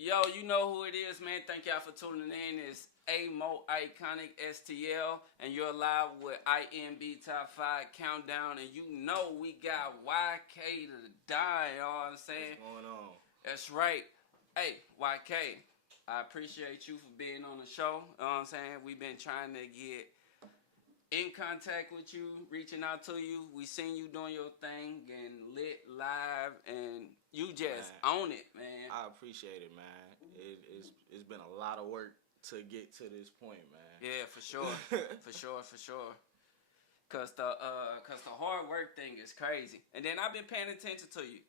Yo, you know who it is, man. Thank y'all for tuning in. It's Amo Iconic STL, and you're live with INB Top 5 Countdown, and you know we got YK to die, you know what I'm saying? What's going on? That's right. Hey, YK, I appreciate you for being on the show, you know what I'm saying? We've been trying to get in contact with you, reaching out to you. We seen you doing your thing, getting lit live, and you just own it, man. I appreciate it, man. It's been a lot of work to get to this point, man. Yeah, for sure, for sure. Cause the hard work thing is crazy. And then I've been paying attention to you.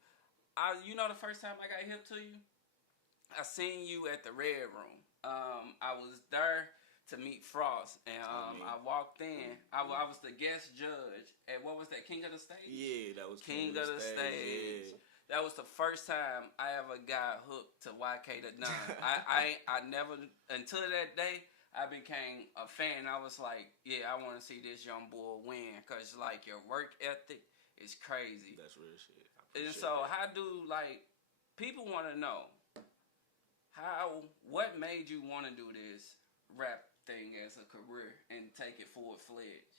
You know, the first time I got hip to you, I seen you at the Red Room. I was there to meet Frost, and I walked in. I was the guest judge at, what was that, King of the Stage? Yeah, that was King of the Stage. Yeah. That was the first time I ever got hooked to YK the Don. I never, until that day, I became a fan. I was like, yeah, I want to see this young boy win, because like your work ethic is crazy. That's real shit. And so how do, like, people want to know, what made you want to do this rap thing as a career and take it full-fledged?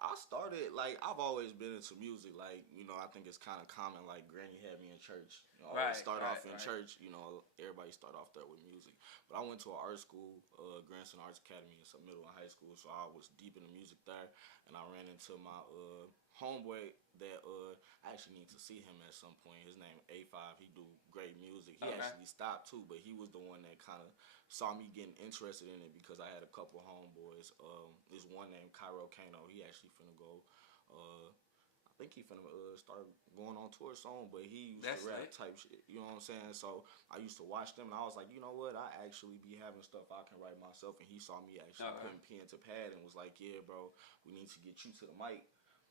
I started, like, I've always been into music. Like, you know, I think it's kind of common, like, Granny had me in church. You know, I start off in church, you know, everybody start off there with music. But I went to an art school, Grandson Arts Academy, it's a middle and high school, so I was deep in the music there. And I ran into my homeboy that I actually need to see him at some point. His name A5. He do great music. He actually stopped too, but he was the one that kind of saw me getting interested in it because I had a couple homeboys. There's one named Cairo Kano. He actually finna go. I think he finna start going on tour soon, but he used to rap type shit. You know what I'm saying? So I used to watch them, and I was like, you know what? I actually be having stuff I can write myself, and he saw me actually putting pen to pad and was like, yeah, bro, we need to get you to the mic.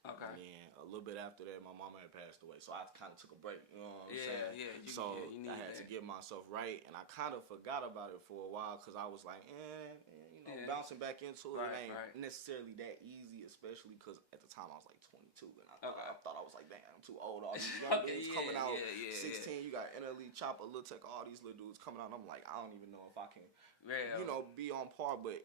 Okay. And then a little bit after that, my mama had passed away, so I kind of took a break. You know what I'm saying? Yeah. I had to get myself right, and I kind of forgot about it for a while because I was like, you know, bouncing back into it. It ain't necessarily that easy, especially because at the time I was like 22, and I thought I was like, damn, I'm too old. All these young dudes coming out, 16. You got NLE, Chopper, Lil Tech, all these little dudes coming out. And I'm like, I don't even know if I can, you know, be on par. But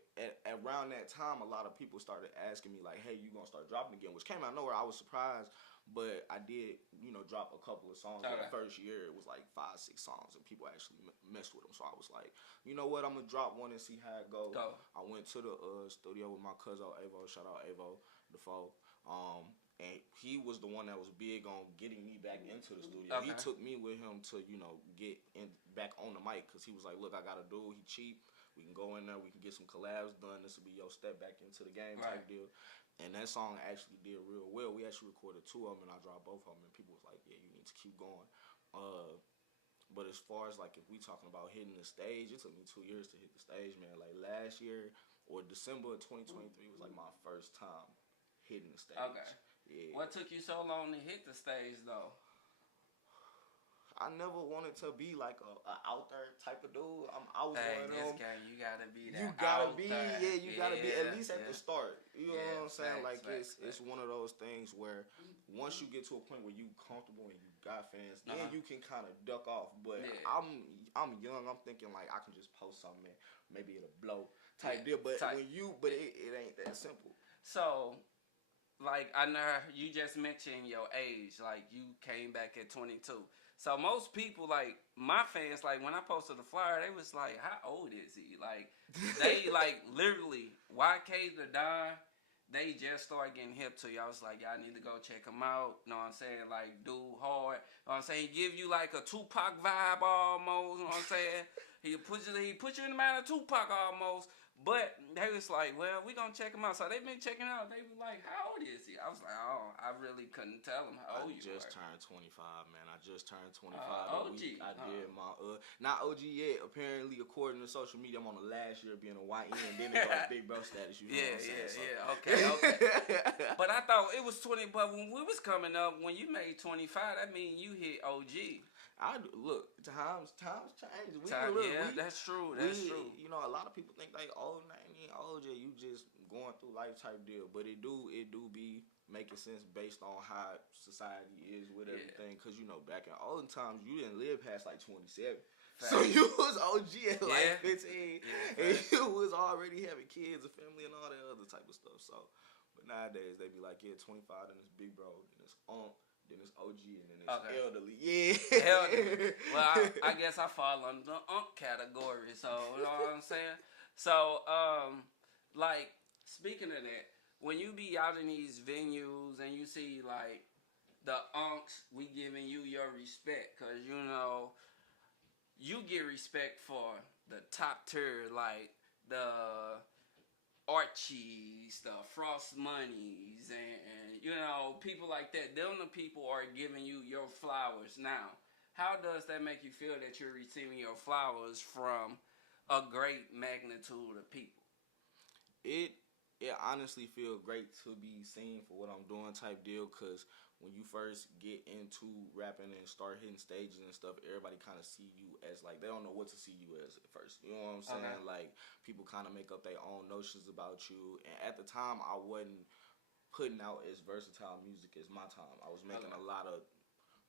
around that time, a lot of people started asking me like, hey, you gonna start dropping again? Which came out of nowhere. I was surprised, but I did, you know, drop a couple of songs. The first year, it was like 5-6 songs, and people actually messed with them. So I was like, you know what, I'm gonna drop one and see how it goes. I went to the studio with my cousin Avo. Shout out Avo Defoe. And he was the one that was big on getting me back into the studio. He took me with him to, you know, get back on the mic because he was like, look, I got a dude. He cheap. We can go in there. We can get some collabs done. This will be your step back into the game type deal. And that song actually did real well. We actually recorded 2 of them, and I dropped both of them. And people was like, yeah, you need to keep going. But as far as, like, if we talking about hitting the stage, it took me 2 years to hit the stage, man. Like, last year, or December of 2023 was, like, my first time hitting the stage. Yeah. What took you so long to hit the stage, though? I never wanted to be like a out there type of dude. I was one of them. Guy, you gotta be that. You gotta be, you gotta be at least at the start. You know what I'm saying? Like it's one of those things where once you get to a point where you comfortable and you got fans, then you can kind of duck off. But I'm young. I'm thinking like I can just post something, and maybe it'll blow type deal. But it ain't that simple. So, like, I know you just mentioned your age. Like, you came back at 22. So most people, like, my fans, like, when I posted the flyer, they was like, how old is he? Like, they, like, literally, YK the Don, they just started getting hip to you. I was like, y'all need to go check him out. You know what I'm saying? Like, dude hard. You know what I'm saying? He give you, like, a Tupac vibe almost. You know what I'm saying? He put you in the mind of Tupac almost. But they was like, well, we gonna check him out. So they been checking out. They was like, how old is he? I was like, oh, I really couldn't tell them how old you were. I just turned 25, man. I just turned 25. OG. I did my, not OG yet. Apparently, according to social media, I'm on the last year being a YN, and then it got big bro status. You know what I'm saying? Okay. But I thought it was 20. But when we was coming up, when you made 25, that mean you hit OG. Look, Times change. That's true. That's true. You know, a lot of people think like, oh, man, you ain't old yet. You just going through life type deal. But it do be making sense based on how society is with everything. Because, you know, back in olden times, you didn't live past like 27. Fact. So you was OG at like 15. And you was already having kids, a family, and all that other type of stuff. So, but nowadays, they be like, 25, then it's big bro, then it's unc. Then it's OG, and then it's elderly. Yeah. Elderly. Well, I guess I fall under the category. So, you know what I'm saying? So, like, speaking of that, when you be out in these venues and you see, like, the unks, we giving you your respect. Because, you know, you get respect for the top tier, like, the Archies, the Frost Monies, and you know, people like that. Them the people are giving you your flowers now. How does that make you feel that you're receiving your flowers from a great magnitude of people? It honestly feels great to be seen for what I'm doing type deal, because when you first get into rapping and start hitting stages and stuff, everybody kind of see you as like, they don't know what to see you as at first. You know what I'm saying? Okay. Like, people kind of make up their own notions about you. And at the time, I wasn't putting out as versatile music as my time. I was making a lot of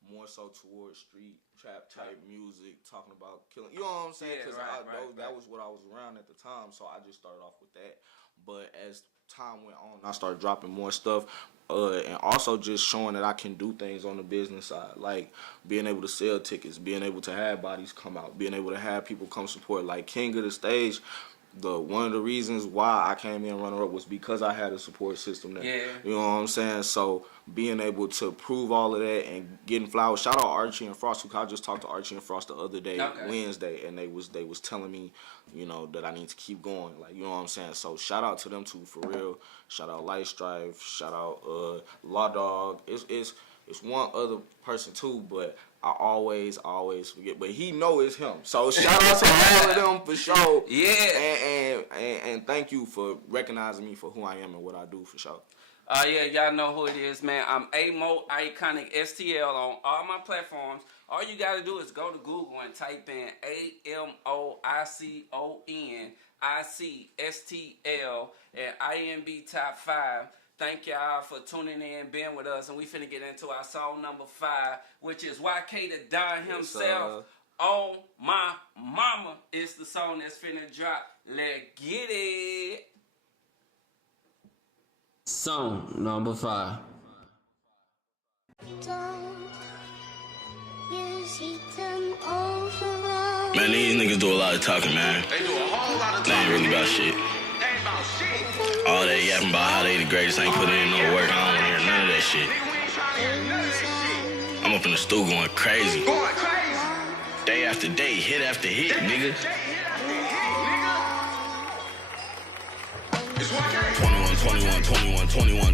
more so towards street trap type music, talking about killing. You know what I'm saying? Because that was what I was around at the time. So I just started off with that. But as time went on, I started dropping more stuff, and also just showing that I can do things on the business side, like being able to sell tickets, being able to have bodies come out, being able to have people come support. Like King of the Stage, one of the reasons why I came in runner-up was because I had a support system there. Yeah. You know what I'm saying? So being able to prove all of that and getting flowers. Shout out Archie and Frost, who I just talked to Archie and Frost the other day, Wednesday, and they was telling me, you know, that I need to keep going. Like, you know what I'm saying? So shout out to them two for real. Shout out Light Strife. Shout out Law Dog. It's one other person too, but I always forget. But he know it's him. So shout out to all of them for sure. Yeah. And thank you for recognizing me for who I am and what I do for sure. Yeah, y'all know who it is, man. I'm Amo Iconic STL on all my platforms. All you gotta do is go to Google and type in AMOICON ICSTL and INB Top 5. Thank y'all for tuning in, being with us, and we finna get into our song number 5, which is YK the Don himself. Oh My Mama is the song that's finna drop. Let's get it. Song number 5. Man, these niggas do a lot of talking, man. They do a whole lot of talking. They ain't really about shit. All that yapping about how they the greatest, ain't putting in no work. I don't wanna hear none of that shit. I'm up in the stool going crazy. Day after day, hit after hit, nigga.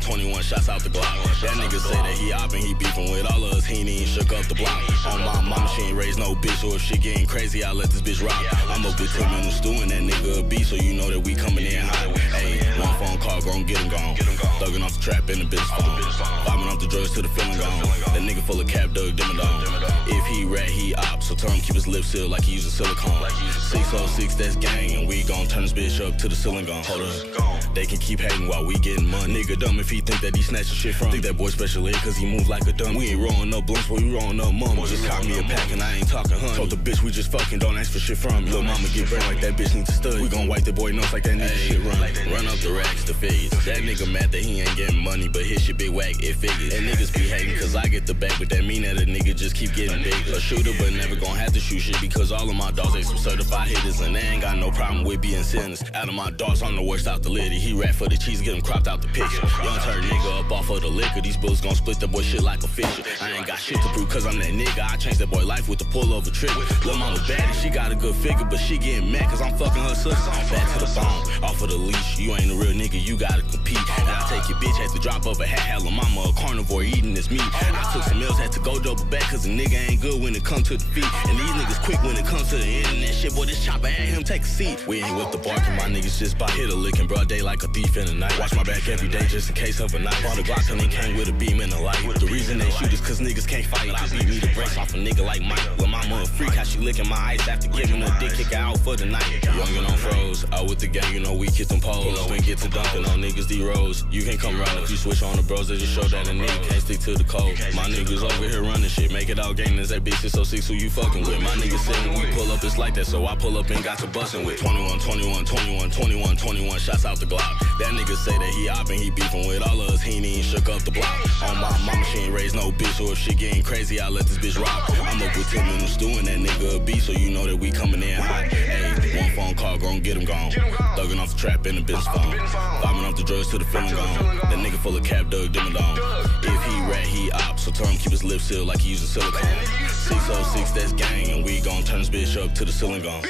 21 shots out the Glock. That nigga say that he op and he beefing with all of us. He ain't even shook up the block. On my mama, she ain't raised no bitch. So if shit getting crazy, I let this bitch rock. I'm up with Tim in the stew and that nigga a beast, so you know that we coming in hot. Hey, one phone call, gon' get him gone. Thugging off the trap in the bitch phone. Vibing off the drugs till the feeling gone. That nigga full of cap, Doug Dimmadome. If he rat, he op, so tell him keep his lips sealed like he using silicone. 606, that's gang, and we gon' turn this bitch up to the ceiling gone. Hold up. They can keep hating while we getting money. Nigga dumb if he think that he snatching shit from. Think that boy special ed cause he move like a dumb. We ain't rolling up blunts, boy, we rolling up mama. Just caught me a pack and I ain't talking honey. Told the bitch we just fucking, don't ask for shit from me. Lil' mama get brain like that bitch need to study. We gon' wipe the boy nose like that nigga shit run. Run up the racks, the figures. That nigga mad that he ain't getting money, but his shit big whack, it figures. And niggas be hating cause I get the bag, but that mean that a nigga just keep getting big. A shooter but never gon' have to shoot shit because all of my dogs ain't some certified hitters. And they ain't got no problem with being sinners. Out of my dogs, I'm the worst out the litty. He rap for the cheese, get him cropped out the picture. Young turn nigga up off of the liquor. These bullets gon' split that boy shit like a fisher. I ain't got shit to prove cause I'm that nigga. I changed that boy life with the pull of a trigger. Lil' mama bad and she got a good figure, but she getting mad cause I'm fucking her sister. Back to the bone, off of the leash. You ain't a real nigga, you gotta compete. And I take your bitch, had to drop up a hat. Had lil' mama a carnivore eating this meat. I took some meals, had to go double back cause a nigga ain't good when it comes to the feet. And these niggas quick when it comes to the internet shit. Boy, this chopper had him take a seat. We ain't with the barking, my niggas just bite. Hit a lick in broad day like a thief in the night. Watch my back every day just in case of a knife. Bought a Glock and it came with a beam and a light. The reason they shoot is cause niggas can't fight. I beat me the brakes off a nigga like Mike. Lil' mama a freak, how she licking my ice after giving a dick, kick her out for the night. Young and on froze, out with the gang, you know we kick them poles. When get to dunking on niggas D-Rose. You can't come around if you switch on the bros, they just show that a nigga can't stick to the code. My niggas over here running shit, make it all gamers. That bitch is so 6 who you fucking with. My niggas say when we pull up it's like that, so I pull up and got to bustin' with 21, 21, 21, 21, 21 shots out the Glock. That nigga say that he oppin', he beefin' with all of us, he ain't even shook up the block. On my mama, she ain't raised no bitch, so if shit getting crazy, I let this bitch rock. I'm up with Tim in the stew and that nigga a beast, so you know that we coming in hot. Ayy, one phone call, gon' get him gone. Thuggin' off the trap in the business phone. Bombing off the drugs till the feeling gone. That nigga full of cap, Doug, dim and dong. If he rat, he op, so tell him keep his lips sealed like he using silicone. 606, that's gang, and we gon' turn this bitch up to the ceiling gone.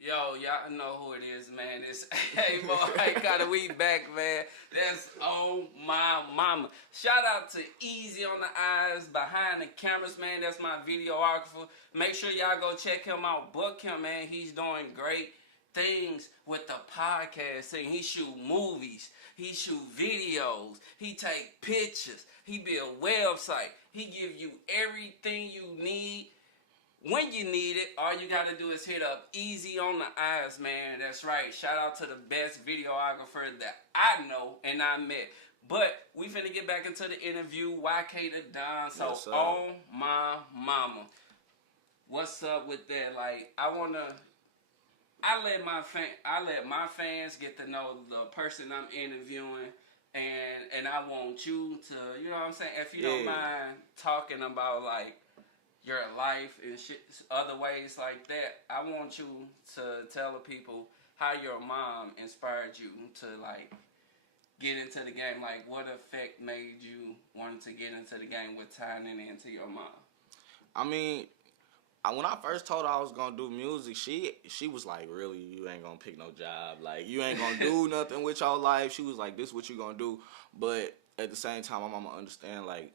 Yo, y'all know who it is, man. It's Amo Iconic. We back, man. That's on my mama. Shout out to Easy on the Eyes behind the cameras, man. That's my videographer. Make sure y'all go check him out. Book him, man. He's doing great things with the podcast thing. He shoot movies. He shoot videos. He take pictures. He build website. He give you everything you need. When you need it, all you gotta do is hit up Easy on the Eyes, man. That's right. Shout out to the best videographer that I know and I met. But we finna get back into the interview. YK the Don. So on my mama. What's up with that? Like, I let my fans get to know the person I'm interviewing, and I want you to, you know what I'm saying? If you don't mind talking about like your life and shit, other ways like that, I want you to tell the people how your mom inspired you to like get into the game. Like, what effect made you want to get into the game with tying it into your mom? I mean, when I first told her I was gonna do music, she was like, really, you ain't gonna pick no job, like you ain't gonna do nothing with your life. She was like, this is what you gonna do. But at the same time, my mama understand, like,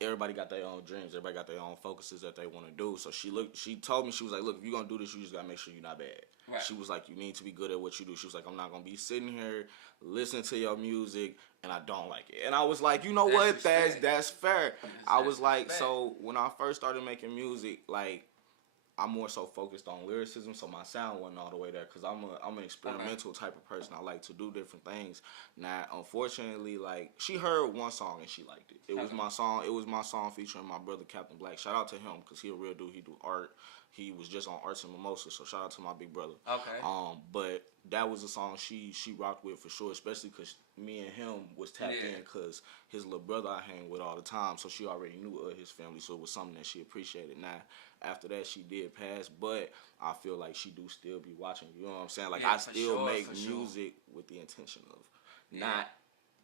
everybody got their own dreams. Everybody got their own focuses that they want to do. So she told me, she was like, look, if you're going to do this, you just got to make sure you're not bad. Right. She was like, you need to be good at what you do. She was like, I'm not going to be sitting here listening to your music and I don't like it. And I was like, you know what? That's fair. I was like, so when I first started making music, like, I'm more so focused on lyricism, so my sound wasn't all the way there because I'm an experimental type of person. I like to do different things. Now, unfortunately, like, she heard one song and she liked it. It was my song. It was my song featuring my brother Captain Black. Shout out to him because he a real dude. He do art. He was just on Arts and Mimosas, so shout out to my big brother. Okay. But that was a song she rocked with for sure, especially because me and him was tapped in because his little brother I hang with all the time, so she already knew of his family, so it was something that she appreciated. Now, after that, she did pass, but I feel like she do still be watching. You know what I'm saying? Like, I still make music with the intention of not,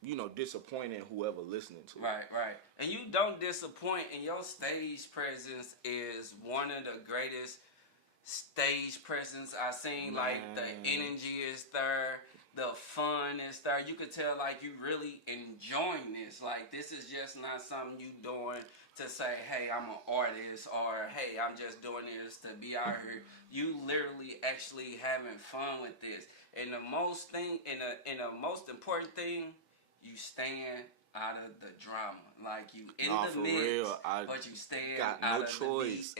you know, disappointing whoever listening to it. Right. And you don't disappoint, and your stage presence is one of the greatest stage presence I've seen. Man. Like, the energy is there, the fun is there. You could tell, like, you really enjoying this. Like, this is just not something you doing to say, hey, I'm an artist, or hey, I'm just doing this to be out here. You literally actually having fun with this. And the most important thing, you stand out of the drama. Like, you in the mix, but you stand out of the beat.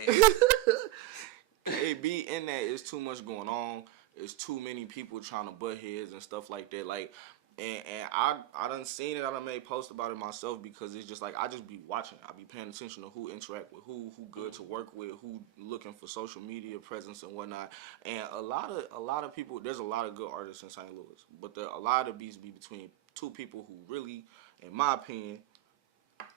It be in that, it's too much going on. It's too many people trying to butt heads and stuff like that. Like, and I done seen it. I done made posts about it myself because it's just like I just be watching. I be paying attention to who interact with who good to work with, who looking for social media presence and whatnot. And a lot of people. There's a lot of good artists in St. Louis, but a lot of beats be between two people who really, in my opinion,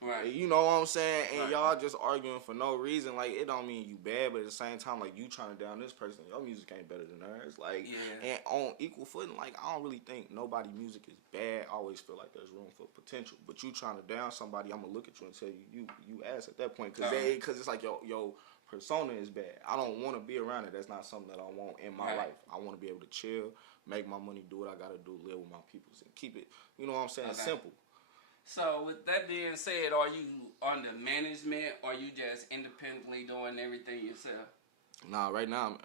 right. You know what I'm saying? And y'all just arguing for no reason. Like, it don't mean you bad, but at the same time, like, you trying to down this person, your music ain't better than theirs. Like, and on equal footing, like, I don't really think nobody music is bad. I always feel like there's room for potential. But you trying to down somebody, I'm gonna look at you and tell you ass at that point, because it's like your persona is bad. I don't want to be around it. That's not something that I want in my life. I want to be able to chill, make my money, do what I gotta do, live with my peoples, and keep it. You know what I'm saying? Simple. So with that being said, are you under management or you just independently doing everything yourself? Nah, right now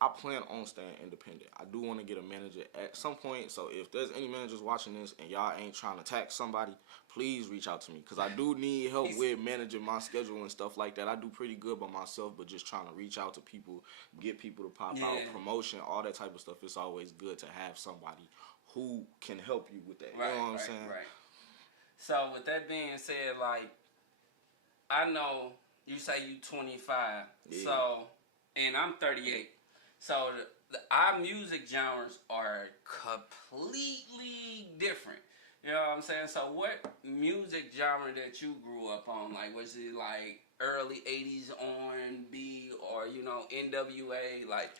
I plan on staying independent. I do want to get a manager at some point. So if there's any managers watching this and y'all ain't trying to tax somebody, please reach out to me because I do need help with managing my schedule and stuff like that. I do pretty good by myself, but just trying to reach out to people, get people to pop out, promotion, all that type of stuff. It's always good to have somebody who can help you with that. You know what I'm saying? Right. So with that being said, like I know you say you 25, so. And I'm 38. So our music genres are completely different. You know what I'm saying? So what music genre that you grew up on? Like, was it like early 80s R&B or, you know, NWA? Like,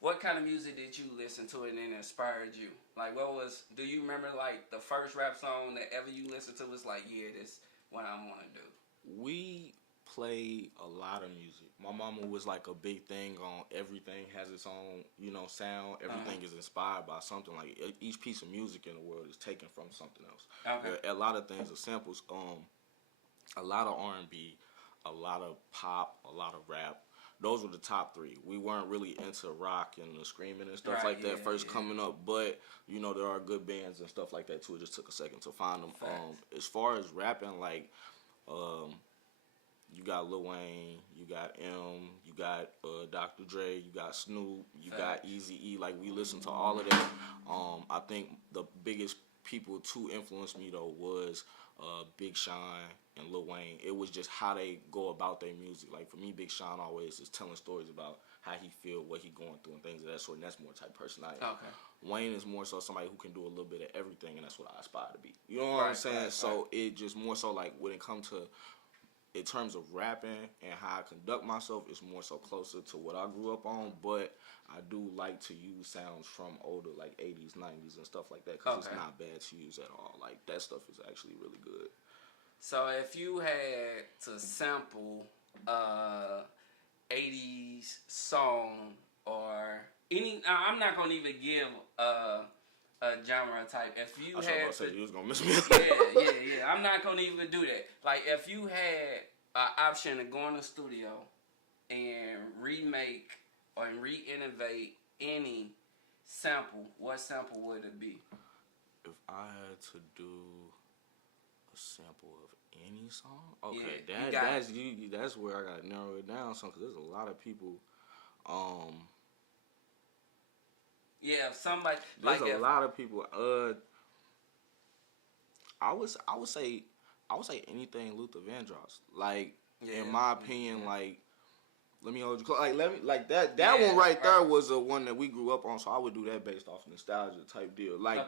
what kind of music did you listen to and then inspired you? Like, do you remember like the first rap song that ever you listened to was like, yeah, this what I want to do? We play a lot of music. My mama was like a big thing on everything has its own, you know, sound. Everything is inspired by something. Like each piece of music in the world is taken from something else. Okay. A lot of things are samples. A lot of R&B, a lot of pop, a lot of rap. Those were the top three. We weren't really into rock and the screaming and stuff like that coming up, but you know there are good bands and stuff like that too. It just took a second to find them. As far as rapping, like. You got Lil Wayne, you got M, you got Dr. Dre, you got Snoop, you got Eazy-E. Like, we listen to all of that. I think the biggest people to influence me, though, was Big Sean and Lil Wayne. It was just how they go about their music. Like, for me, Big Sean always is telling stories about how he feel, what he going through, and things of that sort, and that's more type personality. Okay. Wayne is more so somebody who can do a little bit of everything, and that's what I aspire to be. You know what I'm saying? So it just more so, like, when it comes to in terms of rapping and how I conduct myself, it's more so closer to what I grew up on, but I do like to use sounds from older, like 80s, 90s, and stuff like that, because it's not bad to use at all. Like, that stuff is actually really good. So if you had to sample 80s song or any, I'm not going to even give a genre type. If you had to say you was gonna miss me. yeah. I'm not gonna even do that. Like if you had an option to go in the studio and remake or re-innovate any sample, what sample would it be? If I had to do a sample of any song, okay, that's where I gotta narrow it down some because there's a lot of people. Yeah, if somebody there's a lot of people. I would say anything Luther Vandross. Like in my opinion, like let me hold you close. Like that one right there was a one that we grew up on. So I would do that based off nostalgia type deal. Like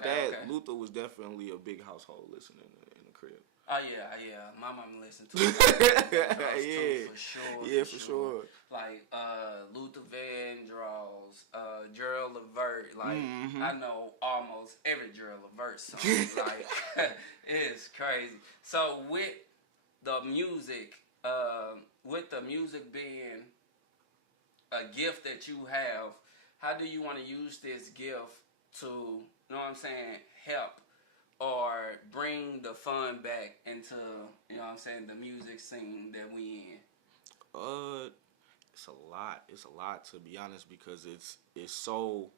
Luther was definitely a big household listening in the crib. Oh yeah. My mom listened to it. For sure. For sure. Like Luther Vandross, Gerald Levert. Like I know almost every Gerald Levert song. Like it's crazy. So with the music being a gift that you have, how do you want to use this gift to, you know what I'm saying, help or bring the fun back into, you know what I'm saying, the music scene that we in? It's a lot to be honest because it's so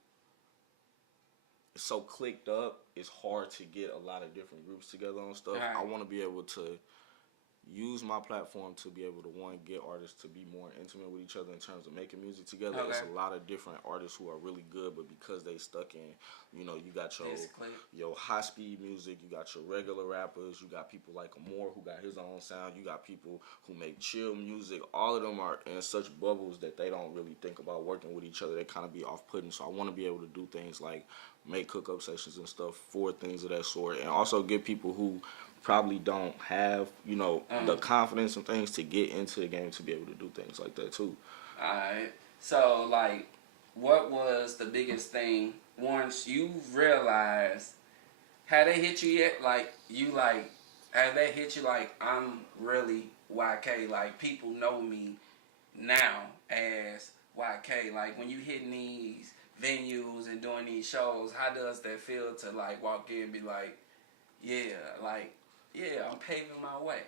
clicked up. It's hard to get a lot of different groups together on stuff. Right. I want to be able to use my platform to be able to get artists to be more intimate with each other in terms of making music together. It's a lot of different artists who are really good, but because they stuck in, you know, you got your high speed music, you got your regular rappers, you got people like Amo who got his own sound, you got people who make chill music. All of them are in such bubbles that they don't really think about working with each other. They kind of be off-putting. So I want to be able to do things like make cook-up sessions and stuff for things of that sort, and also get people who probably don't have, you know, the confidence and things to get into the game to be able to do things like that too. Alright. So, like, what was the biggest thing once you realized, had they hit you yet? Like, had they hit you like, I'm really YK? Like, people know me now as YK. Like, when you hitting these venues and doing these shows, how does that feel to, like, walk in and be like, yeah, like, Yeah, I'm paving my way.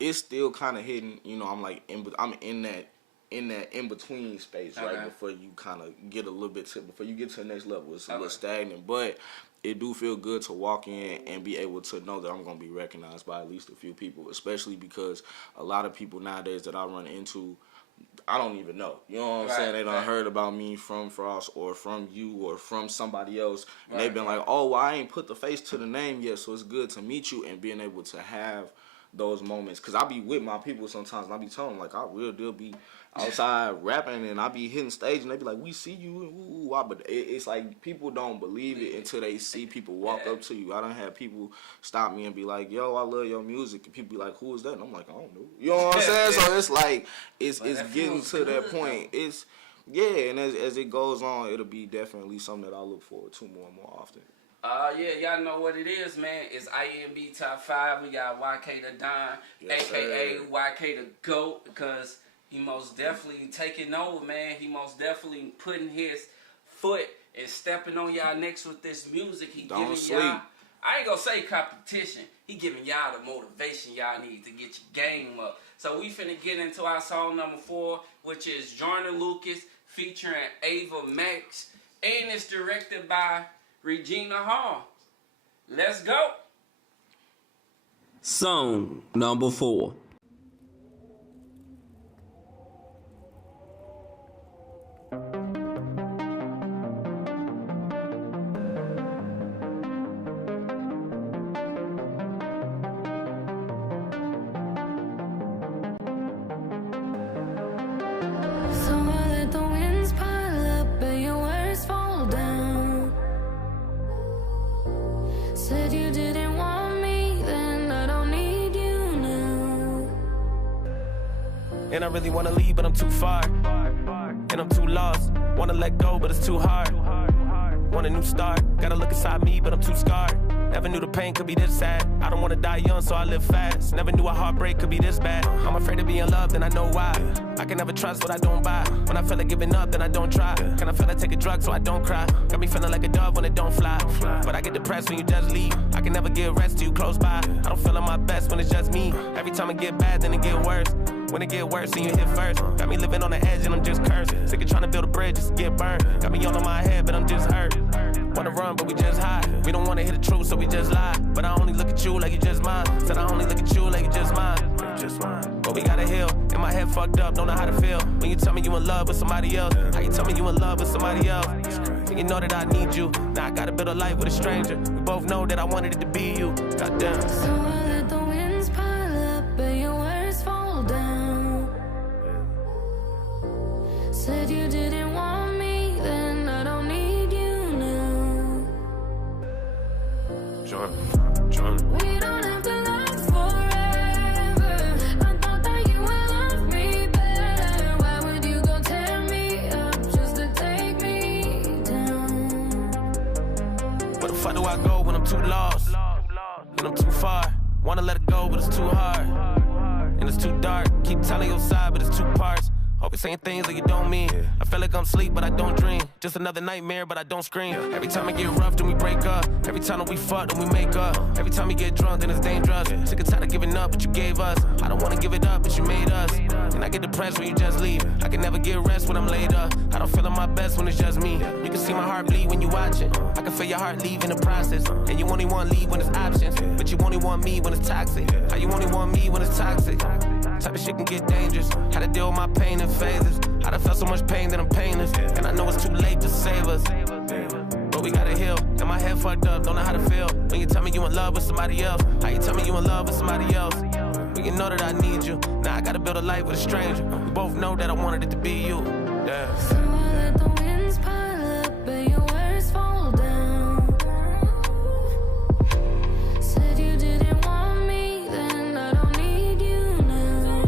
It's still kind of hidden. You know, I'm like I'm in that in between space, right? Before you kind of get a little bit before you get to the next level. It's a little stagnant, but it do feel good to walk in and be able to know that I'm going to be recognized by at least a few people, especially because a lot of people nowadays that I run into, I don't even know. You know what I'm saying? They done heard about me from Frost or from you or from somebody else. And they've been like, oh, well, I ain't put the face to the name yet, so it's good to meet you, and being able to have those moments. Because I be with my people sometimes, and I be telling them, like, I real deal be outside rapping, and I be hitting stage, and they be like, we see you, and but it's like people don't believe it until they see people walk up to you. I done had people stop me and be like, yo, I love your music, and people be like, who is that? And I'm like, I don't know. You know what I'm saying? So it's like, it's getting to that point. It's, and as it goes on, it'll be definitely something that I look forward to more and more often. Y'all know what it is, man. It's INB Top 5. We got YK the Don, a.k.a. YK the GOAT, because he most definitely taking over, man. He most definitely putting his foot and stepping on y'all necks with this music. He Don't giving sleep. y'all, I ain't gonna say competition. He giving y'all the motivation y'all need to get your game up. So we finna get into our song number 4, which is Jordan Lucas featuring Ava Max, and it's directed by Regina Hall. Let's go. Song number 4. Said you didn't want me, then I don't need you now. And I really wanna leave, but I'm too far. And I'm too lost. Wanna let go, but it's too hard. Want a new start. Gotta look inside me, but I'm too scarred. Never knew the pain could be this sad. I don't wanna die young, so I live fast. Never knew a heartbreak could be this bad. I'm afraid of being loved, and I know why. I can never trust what I don't buy. When I feel like giving up, then I don't try. Can I feel like take a drug so I don't cry? Got me feeling like a dove when it don't fly. But I get depressed when you just leave. I can never get rest till you close by. I don't feel at my best when it's just me. Every time it get bad, then it get worse. When it get worse, then you hit first. Got me living on the edge and I'm just cursed. Sick of trying to build a bridge just to get burned. Got me all on my head, but I'm just hurt. Wanna run, but we just hide. We don't wanna hear the truth, so we just lie. But I only look at you like you just mine. Said I only look at you like you just mine. But we gotta heal. And my head fucked up, don't know how to feel. When you tell me you in love with somebody else. How you tell me you in love with somebody else? And you know that I need you. Now I gotta build a life with a stranger. We both know that I wanted it to be you. Goddamn. So I let the winds pile up and your words fall down. Said you didn't want me, then I don't need you now. Jordan. We don't have to love forever. I thought that you would love me better. Why would you go tear me up just to take me down? Where the fuck do I go when I'm too lost? When I'm too far. Wanna let it go, but it's too hard. And it's too dark. Keep telling your side, but it's two parts. Hope you're saying things that you don't mean. I feel like I'm asleep, but I don't dream. Just another nightmare, but I don't scream. Every time I get rough, then we break up. Every time that we fuck, then we make up. Every time we get drunk, then it's dangerous. Sick and tired of giving up, but you gave us. I don't wanna give it up, but you made us. And I get depressed when you just leave. I can never get rest when I'm laid up. I don't feel at my best when it's just me. You can see my heart bleed when you watch it. I can feel your heart leave in the process. And you only want leave when it's options. But you only want me when it's toxic. How you only want me when it's toxic? Type of shit can get dangerous. How to deal with my pain in phases. I done felt so much pain that I'm painless. And I know it's too late to save us. But we gotta heal. And my head fucked up, don't know how to feel. When you tell me you in love with somebody else. How you tell me you in love with somebody else? When you know that I need you. Now I gotta build a life with a stranger. We both know that I wanted it to be you. Yeah. So I let the winds pile up and your words fall down. Said you didn't want me, then I don't need you now.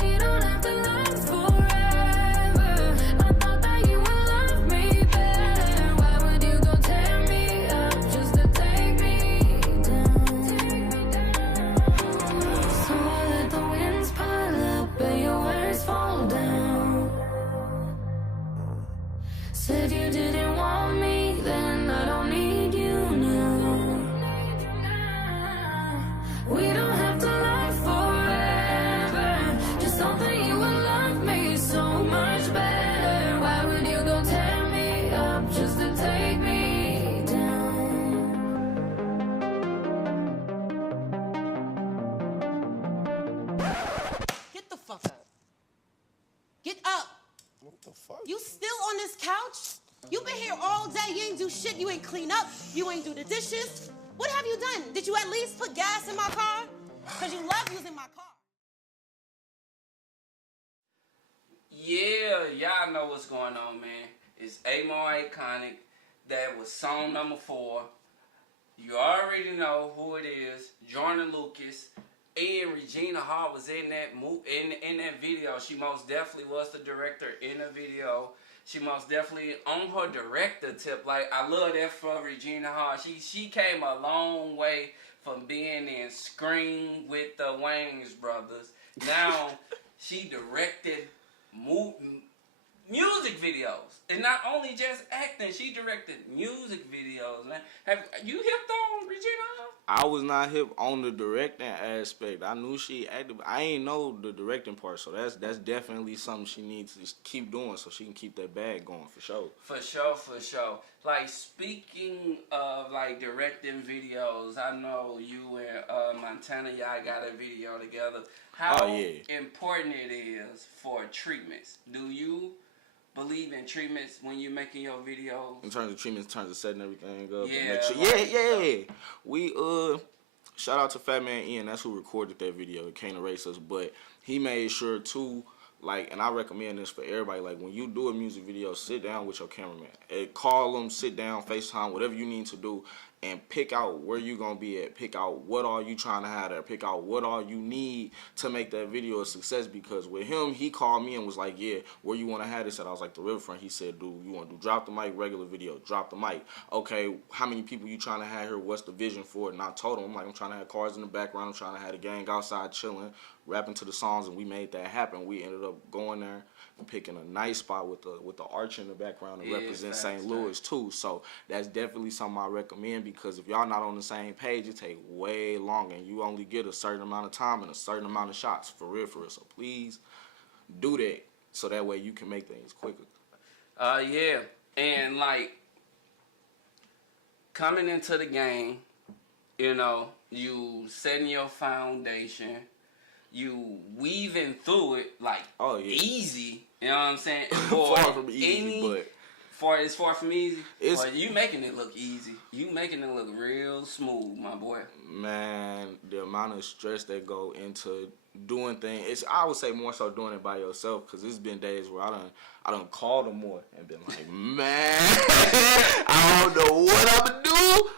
We don't have to love forever. I thought that you would love me better. Why would you go tear me up just to take me down? So I let the winds pile up and your words ain't do shit. You ain't clean up. You ain't do the dishes. What have you done? Did you at least put gas in my car? Because you love using my car. Yeah, y'all know what's going on, man. It's Amo Iconic. That was song number 4. You already know who it is. Jordan Lucas. And Regina Hall was in that in that video. She most definitely was the director in the video. She most definitely on her director tip. Like, I love that for Regina Hall. She came a long way from being in Scream with the Wayans brothers. Now she directed music videos, and not only just acting. She directed music videos, man. Have you hipped on Regina? I was not hip on the directing aspect. I knew she acted, but I ain't know the directing part. So that's definitely something she needs to keep doing, so she can keep that bag going for sure. For sure. Like, speaking of like directing videos, I know you and Montana, y'all got a video together. How important it is for treatments? Do you believe in treatments when you're making your videos? In terms of treatments, in terms of setting everything up. Yeah. We shout out to Fat Man Ian. That's who recorded that video. It can't erase us, but he made sure too. Like, and I recommend this for everybody. Like, when you do a music video, sit down with your cameraman. Call them, sit down, FaceTime, whatever you need to do, and pick out where you're going to be at. Pick out what all you trying to have there. Pick out what all you need to make that video a success. Because with him, he called me and was like, yeah, where you want to have this at? I was like, the riverfront. He said, dude, you want to do drop the mic, regular video, drop the mic. Okay, how many people you trying to have here? What's the vision for it? And I told him, I'm like, I'm trying to have cars in the background. I'm trying to have the gang outside chilling, rapping to the songs, and we made that happen. We ended up going there and picking a nice spot with the arch in the background to represent St. Louis too. So that's definitely something I recommend, because if y'all not on the same page, it take way longer, and you only get a certain amount of time and a certain amount of shots, for real. So please do that, so that way you can make things quicker. Yeah, and like, coming into the game, you know, you setting your foundation, you weaving through it like easy. You know what I'm saying? Far from easy, but it's far from easy. But you making it look easy. You making it look real smooth, my boy. Man, the amount of stress that go into doing things, I would say more so doing it by yourself, because there's been days where I done called them more and been like, man, I don't know what I'm gonna do.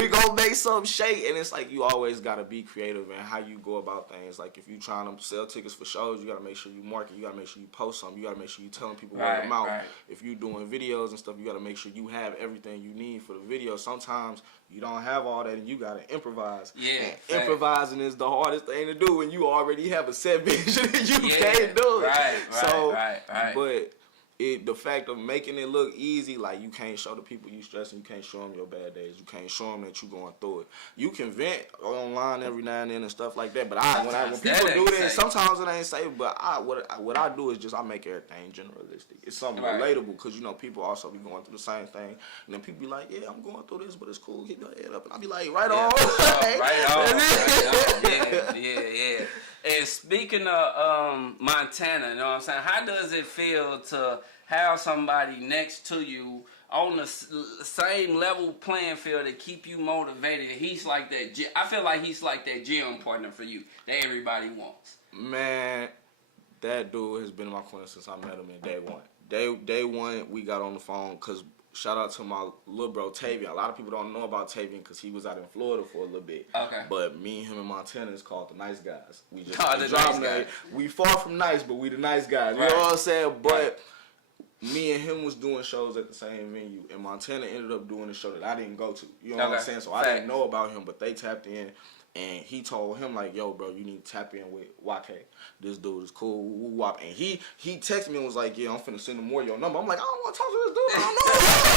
We gonna make something shake, and it's like you always gotta be creative in how you go about things. Like, if you trying to sell tickets for shows, you gotta make sure you market. You gotta make sure you post something. You gotta make sure you telling people word of mouth. If you doing videos and stuff, you gotta make sure you have everything you need for the video. Sometimes you don't have all that, and you gotta improvise. Yeah, and improvising is the hardest thing to do when you already have a set vision and you can't do it. But the fact of making it look easy, like, you can't show the people you stressing, you can't show them your bad days, you can't show them that you going through it. You can vent online every now and then and stuff like that, but when people do that, sometimes it ain't safe. But what I do is just I make everything generalistic. It's something relatable, because, you know, people also be going through the same thing, and then people be like, yeah, I'm going through this, but it's cool, keep your head up, and I be like, right on. Yeah. And speaking of Montana, you know what I'm saying? How does it feel to have somebody next to you on the same level playing field to keep you motivated? He's like that. I feel like he's like that gym partner for you that everybody wants. Man, that dude has been in my corner since I met him in day one. Day one, we got on the phone, because shout out to my little bro Tavian. A lot of people don't know about Tavian because he was out in Florida for a little bit. Okay. But me and him in Montana is called the Nice Guys. We just the nice guys. We far from nice, but we the nice guys. You know what I'm saying? But me and him was doing shows at the same venue, and Montana ended up doing a show that I didn't go to. You know what I'm saying? So I didn't know about him, but they tapped in. And he told him, like, yo, bro, you need to tap in with YK. This dude is cool. Woo-wop. And he texted me and was like, yeah, I'm finna send him more your number. I'm like, I don't want to talk to this dude. I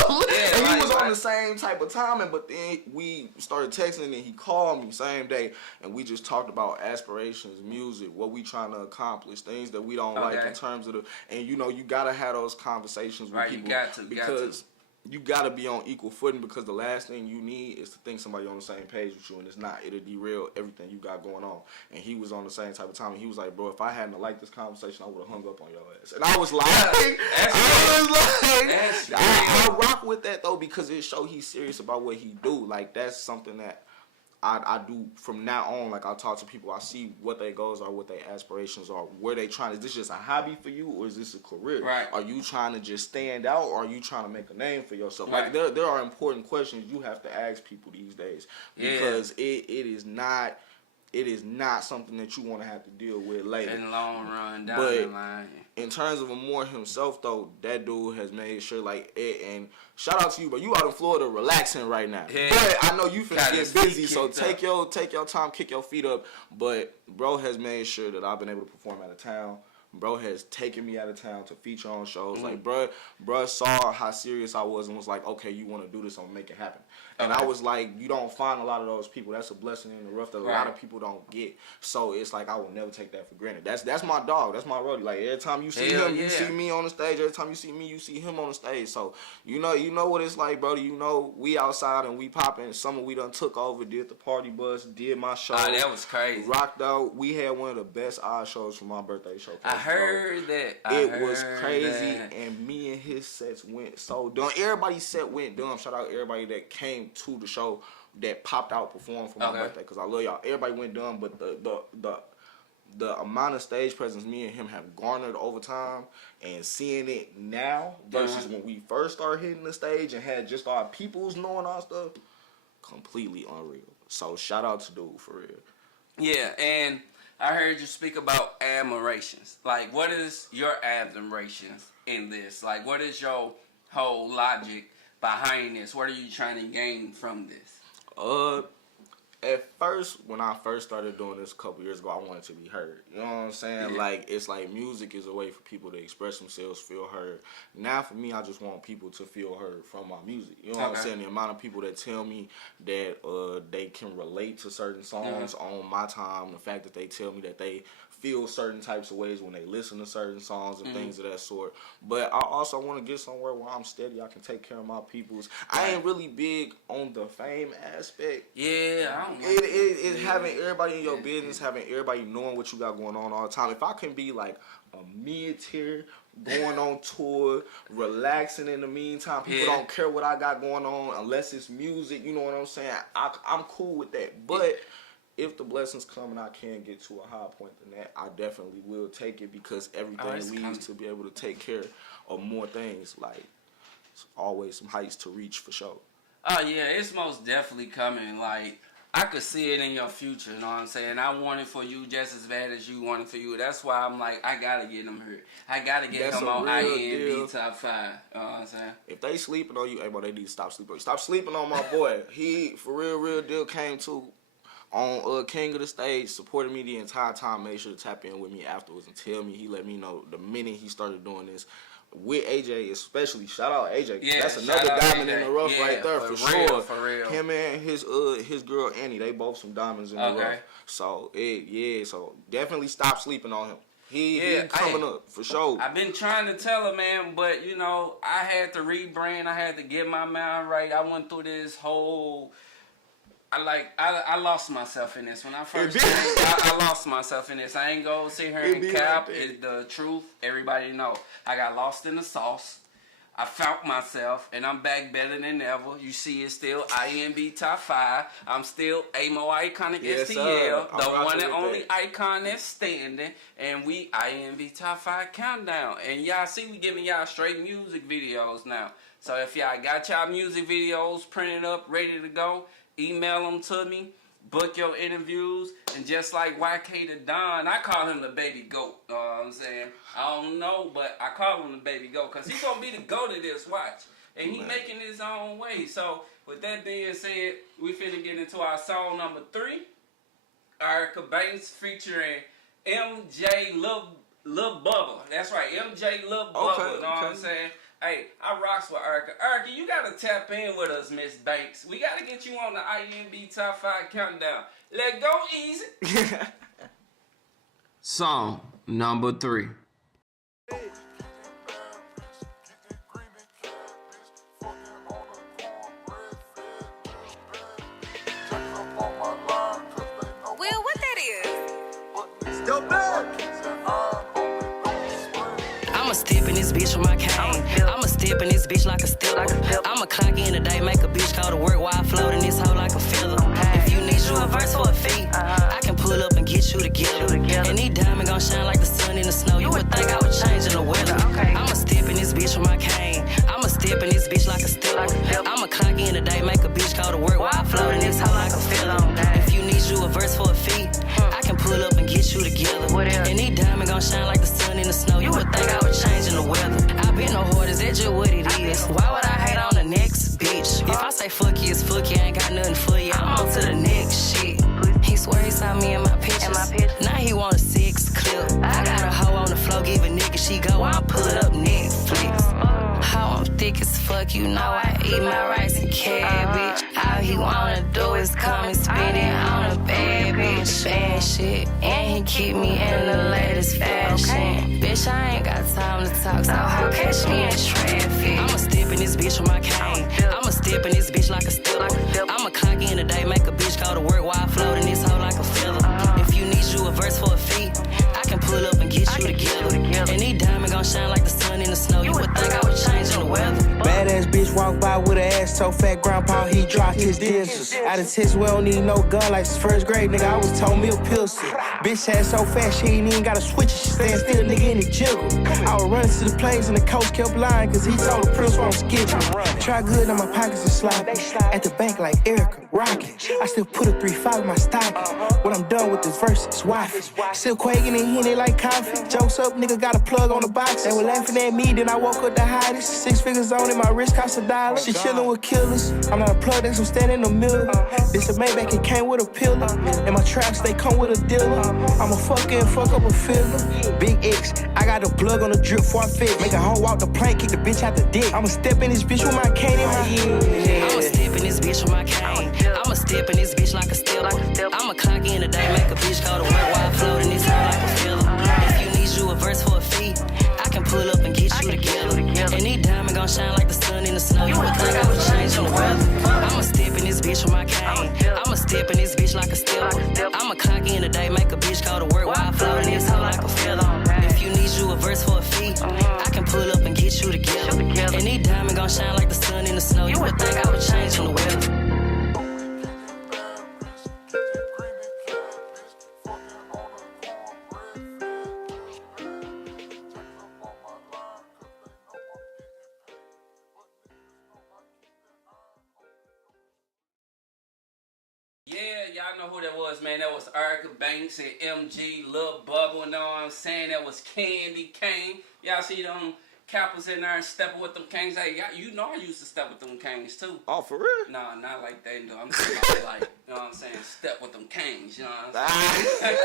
don't know. And he was on the same type of timing, but then we started texting, and he called me same day, and we just talked about aspirations, music, what we trying to accomplish, things that we don't like in terms of and, you know, you got to have those conversations with people. You got to. you gotta be on equal footing, because the last thing you need is to think somebody on the same page with you, and it's not. It'll derail everything you got going on. And he was on the same type of time, and he was like, bro, if I hadn't liked this conversation, I would have hung up on your ass. And I was like, I rock with that though, because it show he's serious about what he do. Like, that's something that I do from now on. Like, I talk to people, I see what their goals are, what their aspirations are, where they trying. Is this just a hobby for you, or is this a career? Right. Are you trying to just stand out, or are you trying to make a name for yourself? Right. Like, there are important questions you have to ask people these days, because it is not something that you want to have to deal with later. In the long run, down but the line. In terms of Amore himself, though, that dude has made sure, like, and shout out to you, but you out in Florida relaxing right now. Yeah. But I know you finna get busy, so take up. your time, kick your feet up. But bro has made sure that I've been able to perform out of town. Bro has taken me out of town to feature on shows. Like, bro saw how serious I was and was like, okay, you want to do this, I'm gonna make it happen. And I was like, you don't find a lot of those people. That's a blessing in the rough that a lot of people don't get. So it's like, I will never take that for granted. That's my dog. That's my roadie. Like, every time you see him, you see me on the stage. Every time you see me, you see him on the stage. So you know what it's like, brother. You know, we outside and we popping. Summer, we done took over, did the party bus, did my show. Oh, that was crazy. Rocked out. We had one of the best odd shows for my birthday show. I heard that. It was crazy, and me and his sets went so dumb. Everybody's set went dumb. Shout out everybody that came to the show that popped out, performed for my birthday, because I love y'all. Everybody went dumb, but the amount of stage presence me and him have garnered over time, and seeing it now versus when we first started hitting the stage and had just our peoples knowing our stuff, completely unreal. So shout out to dude, for real. Yeah, and I heard you speak about admirations. Like, what is your admirations in this? Like, what is your whole logic behind this? What are you trying to gain from this? At first, when I first started doing this a couple years ago, I wanted to be heard. You know what I'm saying? Yeah. Like, it's like music is a way for people to express themselves, feel heard. Now, for me, I just want people to feel heard from my music. You know what I'm saying? The amount of people that tell me that they can relate to certain songs on my time, the fact that they tell me that they feel certain types of ways when they listen to certain songs and things of that sort. But I also want to get somewhere where I'm steady. I can take care of my peoples. I ain't really big on the fame aspect. Yeah, I don't know. It's having everybody in your business, having everybody knowing what you got going on all the time. If I can be like a mid-tier, going on tour, relaxing in the meantime, people don't care what I got going on unless it's music, you know what I'm saying? I'm cool with that. But if the blessings come and I can get to a higher point than that, I definitely will take it, because everything leads to be able to take care of more things. Like, it's always some heights to reach for sure. Oh, yeah, it's most definitely coming. Like, I could see it in your future, you know what I'm saying? I want it for you just as bad as you want it for you. That's why I'm like, I got to get them hurt. I got to get them on INB top 5. You know what I'm saying? If they sleeping on you, hey, boy, they need to stop sleeping on you. Stop sleeping on my boy. He, for real deal, came to on King of the Stage, supported me the entire time, made sure to tap in with me afterwards and tell me. He let me know the minute he started doing this. With AJ especially, shout out AJ. Yeah, that's another diamond AJ. in the rough right there for sure. For real. Him and his girl Annie, they both some diamonds in the rough. So so definitely stop sleeping on him. He coming up for sure. I've been trying to tell him, man, but you know, I had to rebrand. I had to get my mind right. I went through this whole. I lost myself in this when I first came. I lost myself in this. I ain't gonna sit here and cap. It's the truth. Everybody know. I got lost in the sauce. I found myself, and I'm back better than ever. You see, it's still INB top 5. I'm still Amo Iconic STL, the one and only icon that's standing. And we INB top 5 countdown. And y'all see, we giving y'all straight music videos now. So if y'all got y'all music videos printed up, ready to go, email them to me, book your interviews, and just like YK the Don, I call him the baby goat, you know what I'm saying? I don't know, but I call him the baby goat, because he's going to be the goat of this watch, and he making his own way. So, with that being said, we finna get into our song number 3, Erica Banks featuring MJ Lil Bubba. That's right, MJ Lil Bubba, you know what I'm saying? Hey, I rocks with Erica. Erica, you gotta tap in with us, Miss Banks. We gotta get you on the INB top 5 countdown. Let go easy. Song number 3. this bitch with my cane. I'ma step in this bitch like a stepper. I'ma clock in the day, make a bitch go to work while I float in this hoe like a feather. If you need you a verse for a feat, I can pull up and get you together. And these diamonds gon' shine like the sun in the snow. You would think I was changing the weather. I'ma step in this bitch with my cane. I'ma step in this bitch like a stepper. I'ma clock in the day, make a bitch go to work while I float in this hoe like a feather. If you need you a verse for a feat, I can pull up and get you together. And these diamonds gon' shine like the sun in the snow. You would think I was changing the weather. I been no hard, is that just what it is? Why would I hate on the next bitch? If I say fuck you, it's fuck you, I ain't got nothing for you. I'm on to the next shit. He swear he saw me in my pictures. Now he want a 6 clip. I got a hoe on the floor, give a nigga, she go, I pull up Netflix. How I'm thick as fuck, you know I eat my rice and cabbage. All he wanna do is come and spend it on a bad bitch. Bad shit, and he keep me in the latest fashion. Bitch, I ain't got time to talk, so how catch me in traffic? I'ma step in this bitch with my cane. I'ma step in this bitch like a stepper. I'ma clock in the day, make a bitch go to work while I float in this hoe like a feather. If you need you a verse for a feat, I can pull up and get you together. And these diamonds gon' shine like the sun in the snow. You would think I was changing the weather. Badass bitch walk by with her ass so fat, grandpa, he dropped his dishes. Out of Texas, we don't need no gun like since first grade, nigga, I was told me a pistol. Bitch ass so fat, she ain't even gotta switch it, she stand still, nigga, in the jiggle. I was running to the plays and the coach kept lying, cause he told the principal I'm skipping. Try good on my pockets and sloppy. At the bank like Erica, rockin'. I still put a 3-5 in my stocking. When I'm done with this verse, it's wifey. Still quaking and hitting it like coffee. Jokes up, nigga, got a plug on the box. They were laughing at me, then I woke up the hottest. 6 figures on it, my wrist cost $1. She chillin' with killers. I'm not a plug, that's I'm standing in the middle. This a Maybach, it came with a pillar. And my traps, they come with a dealer. I'm a fucker and fuck up a filler. Big X, I got a plug on the drip for a fit. Make a hoe walk the plank, kick the bitch out the dick. I'ma step in this bitch with my cane in my hand. I'ma step in this bitch with my cane. I'ma step in this bitch like a stepper. I'ma clock in the day, make a bitch go to work while I float in this hoe like a feather. If you need you a verse for a feat, I can pull up and get you together. And these diamonds gon' shine like the sun in the snow. You would think I was changing the weather. I'ma step in this bitch with my cane. I'ma step in this bitch like a stepper. I'ma clock in the day, make a bitch go to work while I float in this hoe like a feather. If you need you a verse for a feat, I can pull up and get you together. And these diamonds gon' shine like the sun in the snow. You would think I was changing the weather. Yeah, y'all know who that was, man. That was Erica Banks and MG, Lil Bubble, know what I'm saying? That was Candy Cane. Y'all see them cappers in there and stepping with them canes? Hey, you know I used to step with them canes too. Oh, for real? Nah, not like they do. I'm saying like, you know what I'm saying? Step with them canes, you know what I'm saying?